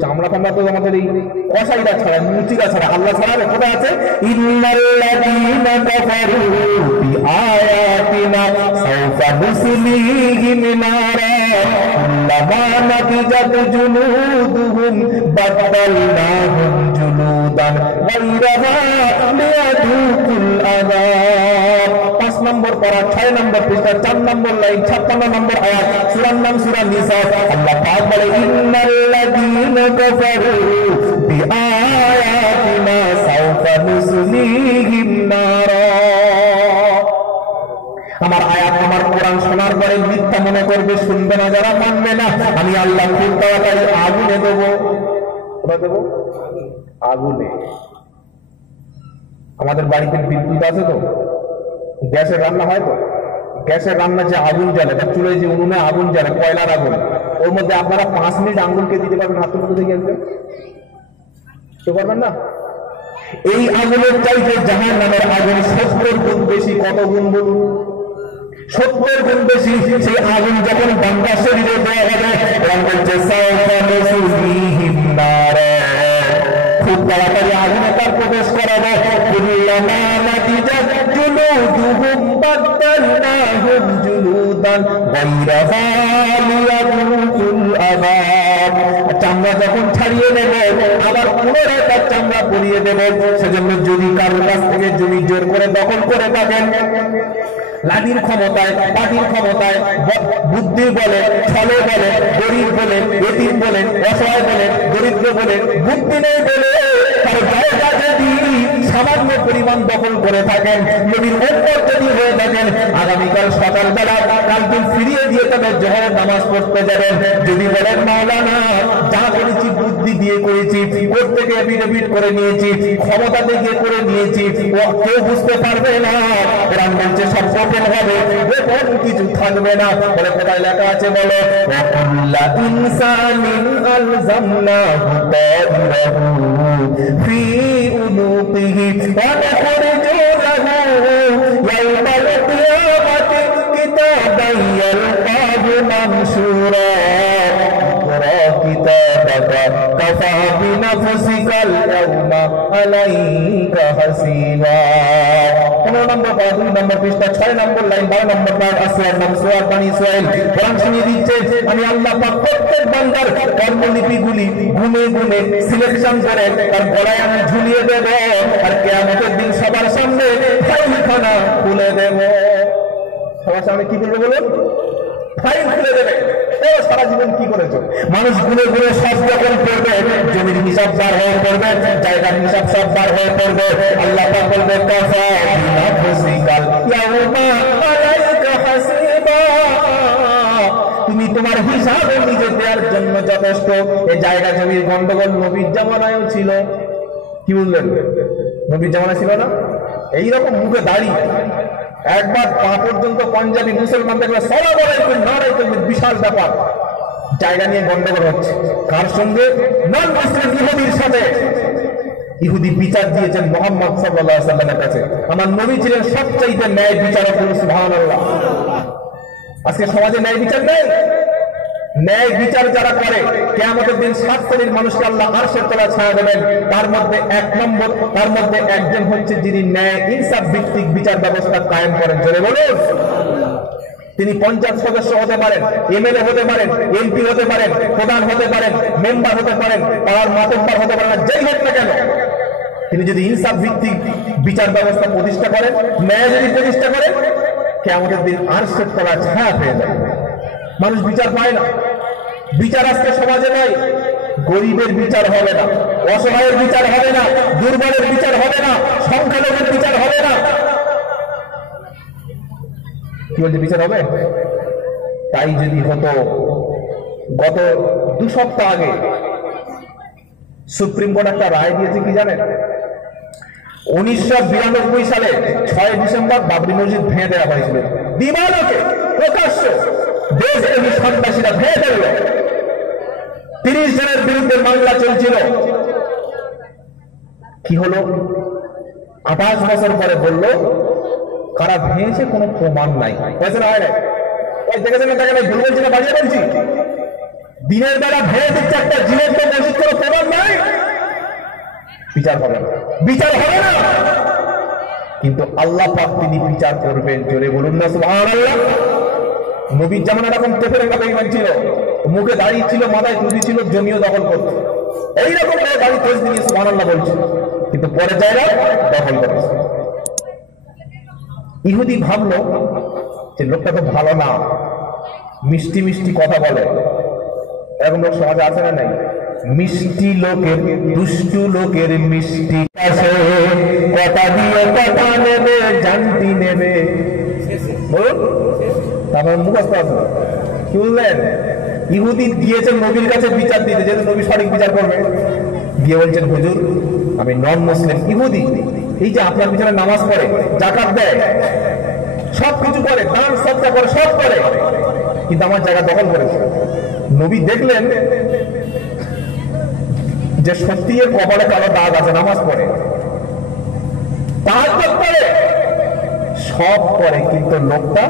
চামড়া ফামড়া তো আমাদের এই কসাইরা ছাড়া, মুচিরা ছাড়া আল্লাহ ছাড়াবে। কোথায় আছে? ইন্নাল্লাযীনা কাফারু বিআয়াতিনা সাওফা নুসলিহিম নারা কুল্লামা নাকিজাত জুলুদুহুম বাদদালনাহুম জুলুদান গায়রাহা লিয়াযুকুল আযাব। 5 নম্বর পারা 6 নম্বর পৃষ্ঠা 4 নম্বর লাইন 56 নম্বর আয়াত, সূরার নাম সূরা নিসা। আল্লাহ পাক বলে ইন্নাল্লাযীনা কাফারু বিআয়াতিনা সাওফা নুসলিহিম নারা। আমার আয়াত আমার কোরআন শোনার পরে মিথ্যা মনে করবে, শুনবে না, যারা মানবে না আমি আল্লাহ খুব তাড়াতাড়ি আগুনে দেবো। কোথায় দেবো? আগুনে। আমাদের বাড়িতে বিদ্যুৎ আছে তো, গ্যাসের রান্না হয় তো, গ্যাসের রান্না যে আগুন জ্বালে, তার চুলে যে উনুনে আগুন জ্বালে, কয়লার আগুন, ওর মধ্যে আপনারা 5 মিনিট আঙ্গুলকে দিতে পারবেন? হাত তুলে দেখে আসবেন তো পারবেন না? এই আগুনের চাইতে জাহান্নামের আগুন 70 গুণ বেশি। কত গুণ বলুন? 70 গুণ বেশি। সেই আগুন যখন বান্দার শরীরে দেওয়া হবে, কোরআন বলছে সাওফা নুসলিহিম নারা, খুব তাড়াতাড়ি আগুনে তার প্রবেশ করাবো। কুল্লামা নাকিজাত জুলুদুহুম বাদদালনাহুম জুলুদান গায়রাহা লিয়াযুকুল আযাব। চামড়া যখন ছাড়িয়ে নেব, আবার পুনরায় তার চামড়া পরিয়ে দেব। সেজন্য যদি কারোর কাছ থেকে জমি জোর করে দখল করে থাকেন, লাঠির ক্ষমতায়, পাটির ক্ষমতায়, বুদ্ধি বলে, ছলে বলে, গরিব বলে, এতিম বলে, অসহায় বলে, দরিদ্র বলে, বুদ্ধি নেই বলে তার জায়গা যদি সামান্য পরিমাণ দখল করে থাকেন, নবীর উম্মত যদি হয়ে থাকেন, আগামীকাল সকালবেলা কালকে ফিরিয়ে দিয়ে তবে জোহরের নামাজ পড়তে যাবেন। যদি বলেন মাওলানা যা করেছি বুদ্ধি দিয়ে করেছি, কোর্ট থেকে এফিডেভিট করে নিয়েছি, ক্ষমতা দিয়ে করে নিয়েছি, কেউ বুঝতে পারবে না, কোরআন বলছে সব গোপন হবে, গোপন কিছু থাকবে না। বলে কোথায় লেখা আছে বলো, ওয়াকুল্লা ইনসানিন আলজামনাহু তাইরাহু ফি উনুকিহি ওয়া নাখরিজু লাহু ইয়াওমাল কিয়ামাতি কিতাবান ইয়ালকাহু মানশুরা কিতাবাকা কাফা বিনাফসিকাল ইয়াওমা আলাইকা হাসিবা। 15 নম্বর পারা 2 নম্বর পৃষ্ঠা 6 নম্বর লাইন 12 নম্বর পারা আসওয়ার নাম সুয়ার বানি ইসরাইল কোরআন শুনিয়ে দিচ্ছে, আমি আল্লাহ পাক প্রত্যেক বান্দার কর্মলিপিগুলি গুনে গুনে সিলেকশন করে তার গলায় আমি ঝুলিয়ে দেব, আর কিয়ামতের দিন সবার সামনে ফাইলখানা খুলে দেব। সবার সামনে কি করবে বলুন? ফাইল খুলে দেবে। সারা জীবন কি করেছো? মানুষ গুনে গুনে সব যখন করবে, জমির হিসাব বার হয়ে পড়বে, জায়গার হিসাব সব বার হয়ে পড়বে, আল্লাহ পাক বলবে কাফা বিনাফসিকাল ইয়াউমা আলাইকা হাসিবা, তুমি তোমার হিসাব নিজে দেওয়ার জন্য যথেষ্ট। এই জায়গা জমির গন্ডগোল নবীর জামানায়ও ছিল। কি বললেন? নবীর জামানায় ছিল না? এইরকম মুখে দাঁড়িয়ে একবার পা পর্যন্ত পাঞ্জাবি মুসলমান দেখবে সালাম আলাইকুম নারাইকুম, বিশাল ব্যাপার। জায়গা নিয়ে গন্ডগোল হচ্ছে কার সঙ্গে? নন মুসলিম ইহুদির সাথে। ইহুদি বিচার দিয়েছেন মুহাম্মদ সাল্লাল্লাহু আলাইহি ওয়াসাল্লামের কাছে। আমার নবী ছিলেন সবচাইতে ন্যায় বিচারক। সুবহানাল্লাহ। আজকে সমাজে ন্যায় বিচার নেই। ন্যায় বিচার যারা করে, কিয়ামতের দিন 7 শ্রেণীর মানুষকে আল্লাহ আরশের তলায় ছায়া দেবেন। তার মধ্যে একজন হচ্ছে যিনি ন্যায় ইনসাফ ভিত্তিক বিচার ব্যবস্থা কায়েম করেন। জোরে বলুন। তিনি পঞ্চায়েত সদস্য হতে পারেন, এমএলএ হতে পারেন, এমপি হতে পারেন, প্রধান হতে পারেন, মেম্বার হতে পারেন, পাড়ার মাতব্বর হতে পারেন, যেই হোক না কেন, তিনি যদি ইনসাফ ভিত্তিক বিচার ব্যবস্থা প্রতিষ্ঠা করেন, ন্যায় যদি প্রতিষ্ঠা করেন, কিয়ামতের দিন আরশের তলায় ছায়া পেয়ে যাবে। মানুষ বিচার পায় না। বিচার আজকে সমাজে নয়। গরিবের বিচার হবে না, অসহায়ের বিচার হবে না, দুর্বলের বিচার হবে না, সংখ্যালঘুর বিচার হবে না। কি বলছে? বিচার হবে? তাই যদি হতো, গত 2 সপ্তাহ আগে সুপ্রিম কোর্ট একটা রায় দিয়েছে, কি জানেন? 1992 সালে 6 ডিসেম্বর বাবরি মসজিদ ভেঙে দেওয়া হয়েছিল। দিবালোকে প্রকাশ্য দেশপ্রেমী সন্ত্রাসীরা ভেঙে ফেলল। 30 জনের বিরুদ্ধে মামলা চলছিল। কি হলো? 28 বছর পরে বলল কারা ভেঙেছে কোনো প্রমাণ নাই। দেখেছেন না? দেখেন, ভুল বলছি না, বাড়িয়ে বলছি। দিনের বেলা ভেঙে দিচ্ছে একটা জীবন্ত মসজিদ, কোনো প্রমাণ নাই। বিচার হবে না, বিচার হবে না। কিন্তু আল্লাহ পাক তিনি বিচার করবেন। জোরে বলুন না সুবহানাল্লাহ। নবীর জামানা এরকম টেপের কথা ইমান ছিল, মুখে দাঁড়িয়ে ছিল, মাথায় টুপি ছিল, জমিও দখল করত, এইরকম করে দাঁড়িয়ে তেজ দিয়ে সুবহানাল্লাহ বলছে, কিন্তু পরে জায়গা দখল করেছে। ইহুদি ভাবলো যে লোকটা তো ভালো না, মিষ্টি মিষ্টি কথা বলে। এরকম লোক সমাজে আছে না? নাই। মিষ্টি লোকের, দুষ্টু লোকের মিষ্টি কাছে কথা দিয়ে কথা নেবে, জানতি নেবে। বলুন, তারপর মুখস্থ আছে। কি বললেন? ইহুদি গিয়েছেন নবীর কাছে বিচার দিতে, যেহেতু নবী সঠিক বিচার করবে। গিয়ে বলছেন, হুজুর আমি নন মুসলিম ইহুদি, এই যে আপনার পিছনে নামাজ পড়ে, যাকাত দেয়, সব কিছু করে, দান সদকা করে, সব করে, কিন্তু আমার জায়গা দখল করেছে। নবী দেখলেন যে সত্যি এর কপালে কালো দাগ আছে, নামাজ পড়ে, তাহাজ্জুদ করে, সব করে, কিন্তু লোকটা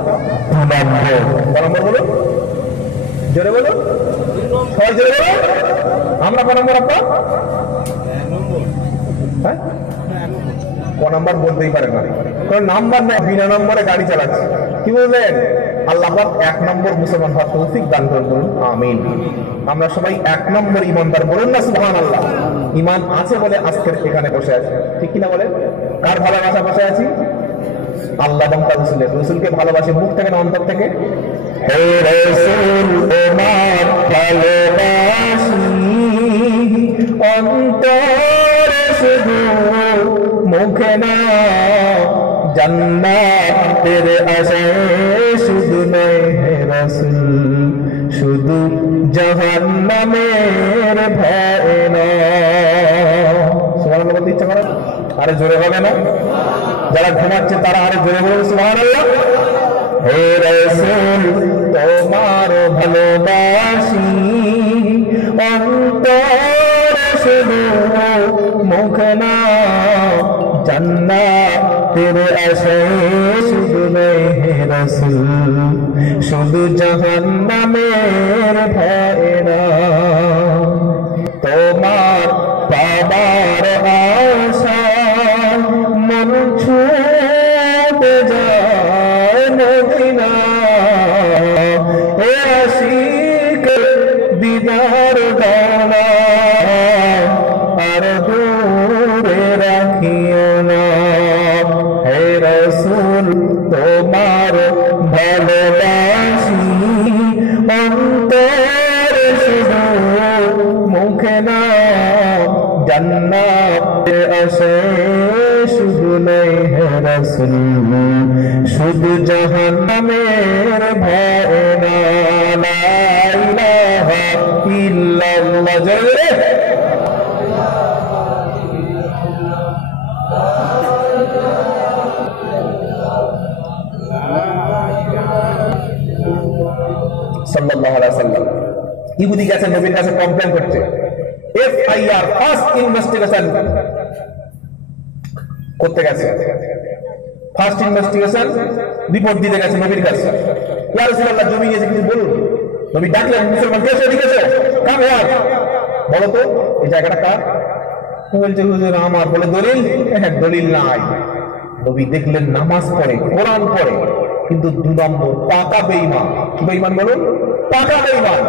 2 নম্বর। কত নম্বর বলুন? জোরে বলুন, সবাই জোরে বলুন। আমরা কত নম্বর? আপনার হ্যাঁ, ক নম্বর বলতেই পারে না, কোন নাম্বার নেই, বিনা নম্বরে গাড়ি চালাচ্ছে। কি বললেন? আল্লাহ পাক 1 নম্বর মুসলমান হওয়ার তৌফিক দান করুন, বলুন আমিন। আমরা সবাই 1 নম্বর ইমানদার, বলুন না সুবহানাল্লাহ। ইমান আছে বলে আজকের এখানে বসে আছি, ঠিক কিনা বলেন? কার ভালোবাসা বসে আছি? আল্লাহ এবং তার রাসূলের। রাসূলকে ভালোবাসি মুখ থেকে না অন্তর থেকে? হে রাসূল তোমার ভালোবাসি অন্তরে শুধু মুখে না, জান্নাতের আশায় শুধু নয় হে রাসূল, শুধু জাহান্নামের ভয় না। সুবহানাল্লাহ বলতে ইচ্ছা করে? আরে জোরে হবে না? যারা ঘুমাচ্ছে তারা আরে জোরে বলুন সুবহানাল্লাহ। হে রাসূল তোমার ভালোবাসি, অন্তর শুধু মুখ না, জান্নাতের আশায় শুধু নয় হে রাসূল, শুধু জাহান্নামের ভয় না। তোমার পাবার আশা মন ছুটে যায় মদিনা, এ আশিক দিদার গানা আর দূরে রাখিও না। হে রাসূল তোমার ভালোবাসি, অন্তর শুধু মুখে না, জান্নাতের আশায় শুধু নয় হে রাসূল, শুধু জাহান্নামের ভয় না। লা ইলাহা ইল্লাল্লাহ। জোরে সাল্লাল্লাহু আলাইহি ওয়াসাল্লাম। ইহুদি গেছে নবীর কাছে কমপ্লেইন করতে, FIR ফার্স্ট ইনভেস্টিগেশন করতে গেছে, ফার্স্ট ইনভেস্টিগেশন রিপোর্ট দিতে গেছে নবীর কাছে। ইয়া রাসূলুল্লাহ জমি নিয়েছে কিছু বলুন। নবী ডাকলেন মুসলমান, কে এসে দিয়েছে? কাম ইয়ার, বলো তো এই জায়গাটা কার? বলছে হুজুর আমার। বলে দলিল? হ্যাঁ দলিল নাই। নবী দেখলেন নামাজ পড়ে, কোরআন পড়ে, কিন্তু 2 নম্বর পাকা বেঈমান। কি বেঈমান বলুন? পাকা বেঈমান।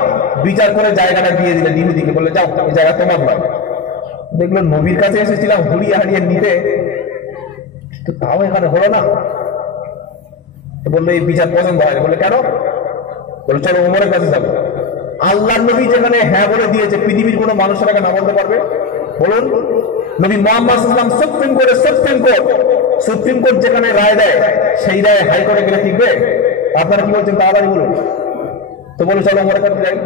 বিচার করে জায়গাটা দিয়ে দিলেন ইহুদিকে, বলে যাও এই জায়গা তোমার নয়। দেখলো নবীর কাছে এসেছিলাম হুড়িয়ে হারিয়ে নিতে, তো তাও এখানে হলো না। বললো এই বিচার পছন্দ হয়। বলে কেন? বলে চলো ওমরের কাছে যাবো। আল্লাহর নবী যেখানে হ্যাঁ বলে দিয়েছে, পৃথিবীর কোনো মানুষের আগে না বলতে পারবে? বলুন। নবী মুহাম্মদ সাল্লাল্লাহু আলাইহি ওয়াসাল্লাম সুপ্রিম কোর্ট যেখানে রায় দেয়, সেই রায় হাইকোর্টে গেলে টিকবে? আপনারা কি বলছেন তাড়াতাড়ি বলুন। তো বলে চলো ওমরের কাছে যাই।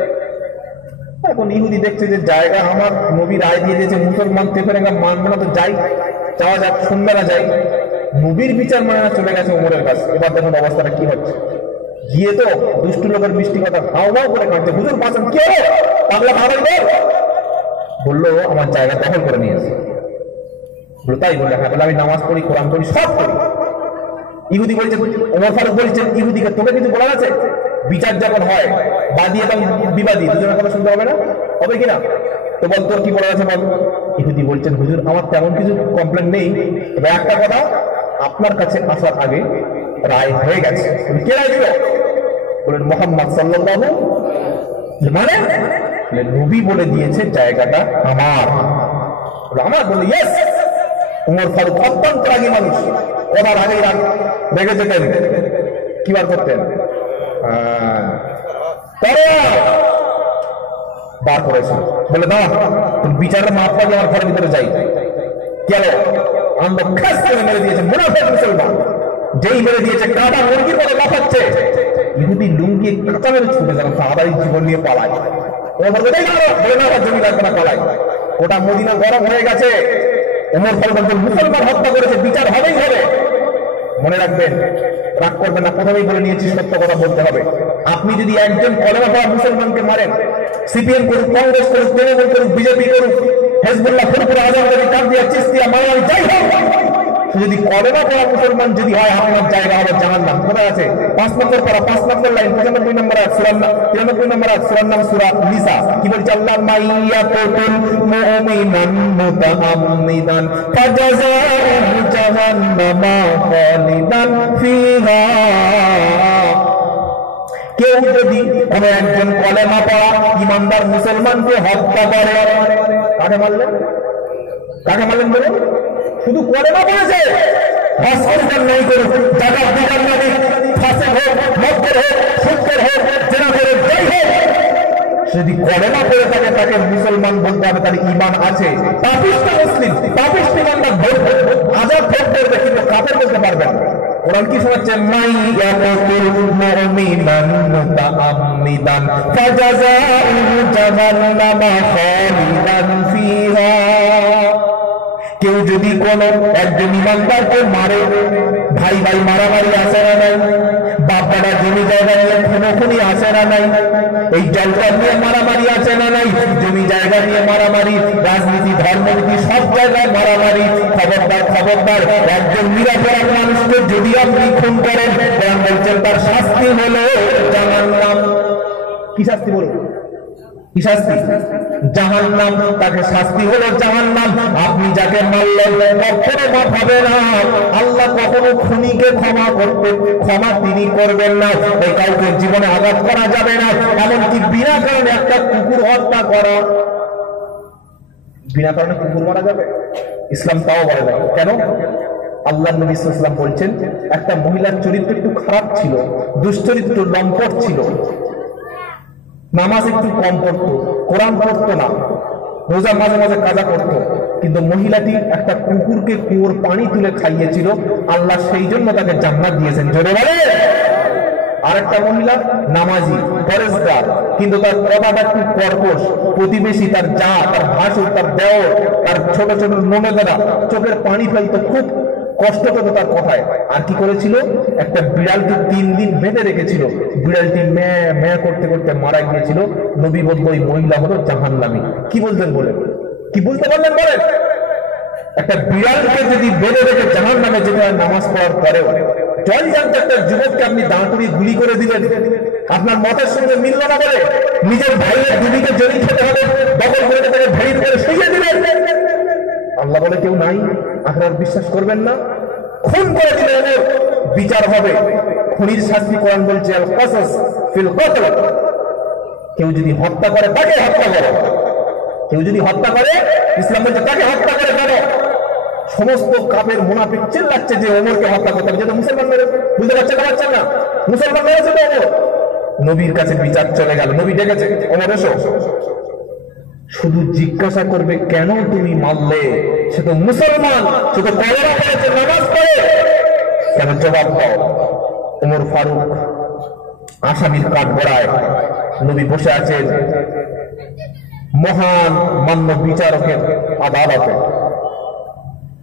এখন ইহুদি দেখছে যে জায়গা আমার, নবী রায় দিয়ে দিয়েছে, মুসলমান তেফেরেঙ্গা মানবে না, তো যাই, যাওয়া যাক, শুনবে না যাই। নবীর বিচার মানে না, চলে গেছে ওমরের কাছে। এবার দেখুন অবস্থাটা কি হচ্ছে। গিয়ে তো দুষ্টু লোকের মিষ্টি কথা হাও হাও করে কাটছে। হুজুর পাচ্ছেন কি হলো? পাগলা ভাড়াই দে। বললো আমার জায়গা দখল করে নিয়েছে। বললো তাই? বললে হ্যাঁ। বলে আমি নামাজ পড়ি, কোরআন পড়ি, সব করি। ইহুদি বলছে, ওমর ফারুক বলছেন ইহুদিকে, তোকে কিছু বলা আছে? বিচার যখন হয় বাদী এবং বিবাদী দুজনের কথা শুনতে হবে না? হবে কিনা? তো বল তোর কি বলা আছে বল। ইহুদি বলছেন হুজুর আমার তেমন কিছু কমপ্লেন নেই, তবে একটা কথা, আপনার কাছে আসার আগে রায় হয়ে গেছে। কে রায় দিল? বলেন মুহাম্মদ সাল্লাল্লাহু। মানে নবী বলে দিয়েছে জায়গাটা আমার। আমার বলে ইয়েস। ওমর ফারুক অত্যন্ত রাগী মানুষ, ওনার আগেই রেগে যেতেন। কি বার করতেন? বার করেছে। বলে দাও তুমি বিচারের মাপ পাবে, আমার ঘরের ভিতরে যাই। গেল, আন্দো খাস করে মেরে দিয়েছে মুনাফিক মুসলমান। যেই মেরে দিয়েছে কাটা মুরগির মতো লাফাচ্ছে। ইহুদি লুঙ্গি কাঁচা মেরে ছুটে যান, তাড়াতাড়ি জীবন নিয়ে পালায়। ওমর বলে না জমি লাগবে না, পালায়। ওটা মদিনা গরম হয়ে গেছে। ওমর ফারুক মুসলমান হত্যা করেছে, বিচার হবেই হবে। মনে রাখবেন, রাগ করবেন না, প্রথমেই বলে নিয়েছি সত্য কথা বলতে হবে। আপনি যদি একজন কলেমা পড়া মুসলমানকে মারেন, সিপিএম করুক, কংগ্রেস করুক, তৃণমূল করুক, বিজেপি করুক, হেজবুল্লাহ, ফুরফুরা, আজমগড়ি, কাদিয়া, চিশতিয়া, মাওলানা, যাই হোক, যদি কলেমা পড়া মুসলমান যদি হয়, আপনার জায়গা হবে জাহান্নাম। কোথায় আছে? 5 নম্বর পারা, 5 নম্বর লাইন, 95 নম্বর আয়াত, সূরা 93 নম্বর আয়াত, সূরার নাম সূরা নিসা। কি বলছে আল্লাহ? মাইয়াকুতুল মুমিনান মুতাআম্মিদান ফাজাযাউহু জাহান্নামা খালিদান ফিহা। কেউ যদি কোন একজন কলেমা পড়া ইমানদার মুসলমানকে হত্যা করে, কাকে মারলেন? কাকে মারলেন বলে? শুধু কলেমা পড়েছে, হসপিটাল নাই করুক, জাকাত দিবার না দিক, ফাসিক হোক, মক্কের হোক, সুদকের হোক, জেনাকের হোক, যাই হোক, যদি কলেমা পড়ে থাকে তাকে মুসলমান বলতে হবে, তার ঈমান আছে। পাপিষ্ঠ মুসলিম, পাপিষ্ঠ ইমানদার আজাদ ভোট করবে, কিন্তু কাফের বলতে পারবে না। কোরআন কি শোনাচ্ছে? মাই ইয়াকুতুল মুমিনান মুতাআম্মিদান ফাজাযাউহু জাহান্নামা খালিদান ফিহা। কেউ যদি কোন একজন ইমানদারকে মারে, ভাই ভাই মারামারি আছে না নাই, বাপ দাদা জমি জায়গা নিয়ে খুনোখুনি আছে না নাই, এই জলটা নিয়ে মারামারি আছে না নাই, জমি জায়গা নিয়ে মারামারি, রাজনীতি ধর্মনীতি সব জায়গায় মারামারি। খবরদার খবরদার, একজন নিরাপরাধ মানুষকে যদি আপনি খুন করেন, কোরআন বলছেন তার শাস্তি হলো জাহান্নাম। কি শাস্তি বলুন? কি শাস্তি? জাহান্নাম। তাকে শাস্তি হলো জাহান্নাম। আপনি যাকে মারলেন কখনো মাফ হবে না। আল্লাহ কখনো খুনিকে ক্ষমা তিনি করবেন না। এই কাউকে জীবনে আঘাত করা যাবে না, এমনকি বিনা কারণে একটা কুকুর হত্যা করা, বিনা কারণে কুকুর মারা যাবে? ইসলাম তাও বলে না। কেন? আল্লাহ নবী সাল্লাল্লাহু আলাইহি ওয়াসাল্লাম বলছেন, একটা মহিলার চরিত্র একটু খারাপ ছিল, দুশ্চরিত্র, লম্পট ছিল, নামাজ একটু কম পড়তো, কোরআন পড়তো না, রোজা মাঝে মাঝে কাজা করতো, কিন্তু মহিলাটি একটা কুকুরকে কুয়োর পানি তুলে খাইয়েছিল, আল্লাহ সেই জন্য তাকে জান্নাত দিয়েছেন। জোরে বলে। আরেকটা মহিলা নামাজি, ফরজদার, কিন্তু তার কথাটা খুব কর্কশ, প্রতিবেশী, তার যা, তার ভাসুর, তার দেওর, তার ছোট ছোট ননদেরা চোখের পানি ফেলতো, খুব কষ্ট পেত তার কথায়। আর কি করেছিল? একটা বিড়ালকে 3 দিন বেঁধে রেখেছিল, বিড়ালটি ম্যাঁ ম্যাঁ করতে করতে মারা গিয়েছিল। নবী বলল ওই মহিলা হলো জাহান্নামী। কি বলতেন বলেন? কি বুঝতে পারলেন বলেন? একটা বিড়ালকে যদি বেঁধে রেখে জাহান্নামে যেতে হয় নামাজ পড়ার পরেও, জল জানতে একটা যুবককে আপনি দাঁড়িয়ে গুলি করে দিলেন, আপনার মতের সঙ্গে মিলল না বলে নিজের ভাইয়ের দিদিকে জড়ি খেতে হবে, বগল করে তাকে ভেড়ি করে শুয়ে দিলেন। আল্লাহ বলে কেউ নাই, আপনার বিশ্বাস করবেন না? খুন করে দিলে এর বিচার হবে, খুনির শাস্তি কোরআন বলছে আল কাসাস ফিল কতল। কেউ যদি হত্যা করে তাকে হত্যা করো, কেউ যদি হত্যা করে ইসলাম বলছে তাকে হত্যা করে ফেলো। সমস্ত কাফের মুনাফিক চিল্লাচ্ছে যে ওমরকে হত্যা করতে হবে, যেটা মুসলমান মেরে, বুঝতে পারছেন না? মুসলমান মেরেছে তো ওমর। নবীর কাছে বিচার চলে গেল, নবী ডেকেছে, ওমর এসো। শুধু জিজ্ঞাসা করবে কেন তুমি মারলে? সে তো মুসলমান, সে তো কলেমা পড়েছে, নামাজ পড়ে, কেন জবাব দাও। ওমর ফারুক আসামির কাঠ গড়ায়, নবী বসে আছেন মহান মান্য বিচারকের আদালতে,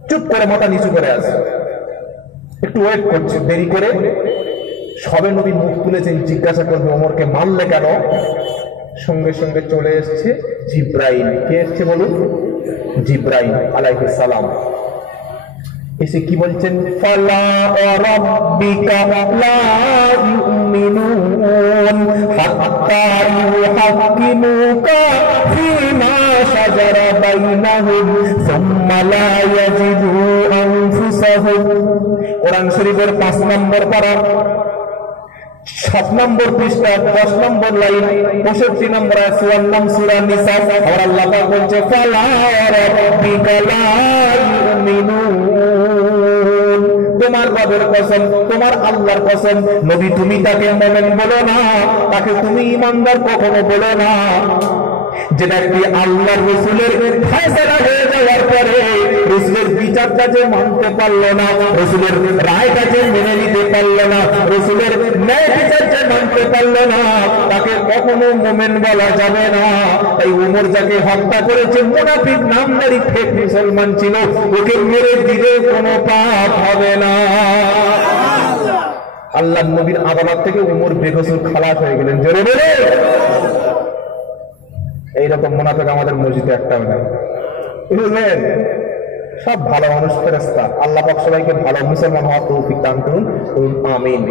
চুপ করে মাথা নিচু করে আছে, একটু ওয়েট করছে, দেরি করে সবে নবী মুখ তুলেছেন, জিজ্ঞাসা করবে ওমরকে মারলে কেন? সঙ্গে সঙ্গে চলে এসছে জিব্রাইল। কে এসছে বলুন? জিব্রাইল আলাইহিস সালাম। এসে কি বলছেন? ফালা রাব্বিকা লা ইউমিনুন হাত্তা ইউহাক্কিমুকা ফীমা শাজারা বাইনাহুম সুম্মা লা ইয়াজিদু আনফুসাহুম। কোরআন শরীফের 5 নম্বর পারা, 7 নম্বর পৃষ্ঠা, 10 নম্বর লাইন, 65 নম্বর আয়াত, 54 সূরা নিসা। আর আল্লাহ পাক বলছে ফালা রাব্বিকা লা ইউমিনুন, তোমার রবের কসম, তোমার আল্লাহর কসম, নবী তুমি তাকে মুমিন বলো না, তাকে তুমি ঈমানদার কখনো বলো না। যে ব্যক্তি আল্লাহর রাসূলের ফয়সালা হয়ে যাওয়ার পরে রাসূলের বিচারটা যে মানতে পারলো না, রাসূলের রায়টা যে মেনে নিতে পারলো না, রাসূলের ন্যায় বিচার যে মানতে পারলো না, তাকে কখনো মুমিন বলা যাবে না। তাই ওমর যাকে হত্যা করেছে মুনাফিক নামদারি ফেক মুসলমান ছিল, ওকে মেরে দিলে কোনো পাপ হবে না। আল্লাহর নবীর আদালত থেকে ওমর বেকসুর খালাস হয়ে গেলেন। জোরে বলে। এইরকম মুনাফিক আমাদের মসজিদে একটাও নেই, বুঝলেন? সব ভালো মানুষ, ফেরেশতা। আল্লাহ পাক সবাইকে ভালো মুসলমান হওয়ার তৌফিক দান করুন, আমিন।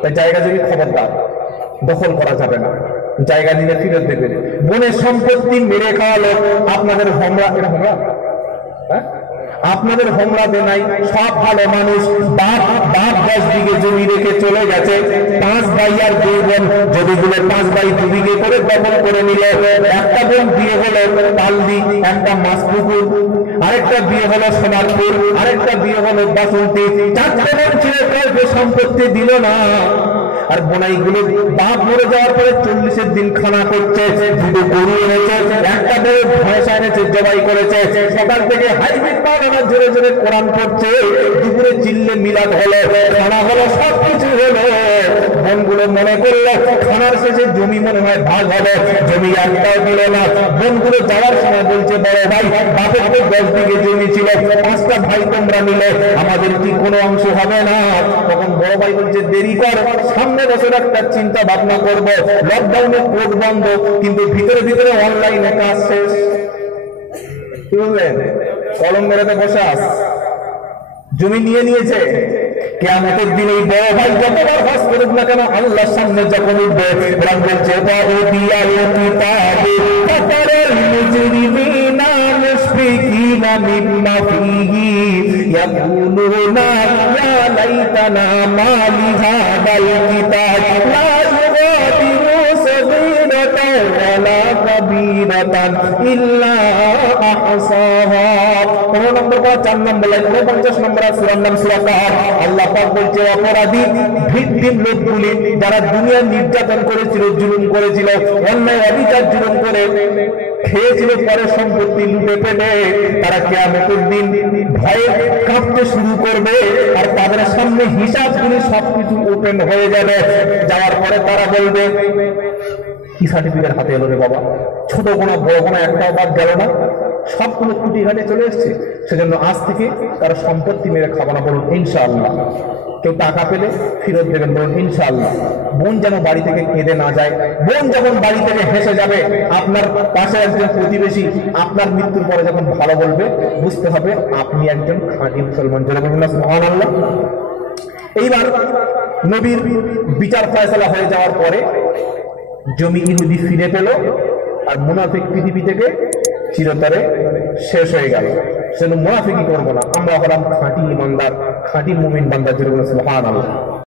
তাই জায়গা জমি খবরদার দখল করা যাবে না, জায়গা নিলে ফিরত দেবেন। বনের সম্পত্তি মেরে খাওয়া লোক আপনাদের হোমরা, এটা হোমরা, হ্যাঁ আপনাদের হোমরাতে নাই। সব ভালো মানুষ, বাপ 10 বিঘে জমি রেখে চলে গেছে, 5 ভাই আর 2 বোন, যদি বলে 5 ভাই 2 বিঘে করে দখল করে নিল। একটা বোন বিয়ে হলো তালদি, একটা মাসপুকুর, আরেকটা বিয়ে হলো সোনারপুর, আরেকটা বিয়ে হলো বাসন্তী, 4টে বোন ছিল, কাউকে সম্পত্তি দিল না। আর বোনাইগুলো বাপ মরে যাওয়ার পরে 40 দিন খানা করছে, দুটো গরু এনেছে, একটা করে ভয়সা এনেছে, জবাই করেছে, সকাল থেকে হাইব্রিড পাওয়া জোরে জোরে কোরআন পড়ছে, দুপুরে চিল্লে মিলাদ হলো, খানা হলো, সবকিছু হলো। বোনগুলো মনে করলো খানার শেষে জমি মনে হয় ভাগ হবে, জমি একটাও দিল না। বোনগুলো যাওয়ার সময় বলছে, বড় ভাই বাপের তো 10 বিঘে জমি ছিল, 5টা ভাই তোমরা মিলে আমাদের কি কোনো অংশ হবে না? তখন বড় ভাই বলছে, দেরি কর, সামনে বছর একটা চিন্তা ভাবনা করবো। লকডাউনে কোর্ট বন্ধ, কিন্তু ভিতরে ভিতরে অনলাইনে কাজ শেষ। কি বললেন? কলম মেরেতে বসে আস, জমি নিয়ে নিয়েছে। কিয়ামতের দিন এই বড় ভাই যতবার হজ করুক না কেন, আল্লাহর সামনে যখন উঠবে, কোরআন বলছে ওয়াউদিয়াল কিতাবু ফাতারাল মুজরিমিনা মুশফিকিনা মিম্মা ফীহি ইয়াকুলুনা ইয়া লাইতানা মা লিহাদাল কিতাব লা ইউগাদিরু সাগীরাতান ওয়ালা কাবীরাতান ইল্লা আহসাহা। 15 নম্বর পর 4 নম্বর লাইন 49 নম্বর সূরার নাম সূরা কাহফ। আল্লাহ পাক বলছে, অপরাধী ভিকটিম লোকগুলি যারা দুনিয়ার নির্যাতন করেছিল, জুলুম করেছিল, অন্যায় অবিচার জুলুম করে খেয়েছিল পরে সম্পত্তি লুটে পেটে, তারা কিয়ামতের দিন ভয়ে কাঁপতে শুরু করবে। আর তাদের সামনে হিসাবগুলি সবকিছু ওপেন হয়ে যাবে। যাওয়ার পরে তারা বলবে, কি সার্টিফিকেট হাতে এলো রে বাবা, ছোট কোনো বড় কোনো একটাও বাদ গেল না, সবগুলো খুঁটি ঘাটে চলে এসছে। সেজন্য আজ থেকে তারা সম্পত্তি মেরে খাবো না, বলুন ইনশাআল্লাহ। কেউ টাকা পেলে ফেরত দেবেন, বলুন ইনশাআল্লাহ। বোন যেন বাড়ি থেকে কেঁদে না যায়। বোন যখন বাড়ি থেকে হেসে যাবে, আপনার পাশে একজন প্রতিবেশী আপনার মৃত্যুর পরে যখন ভালো বলবে, বুঝতে হবে আপনি একজন খাঁটি মুসলমান। জোরে বলুন না সুবহানাল্লাহ। এইবার নবীর বিচার ফয়সালা হয়ে যাওয়ার পরে জমি ইহুদি ফিরে পেল, আর মুনাফিক পৃথিবী থেকে চিরতরে শেষ হয়ে গেল। সেজন্য মুনাফিকি করবো না, আমরা হলাম খাঁটি ইমানদার, খাঁটি মুমিন বান্দা। জোরে বলুন সুবহানাল্লাহ।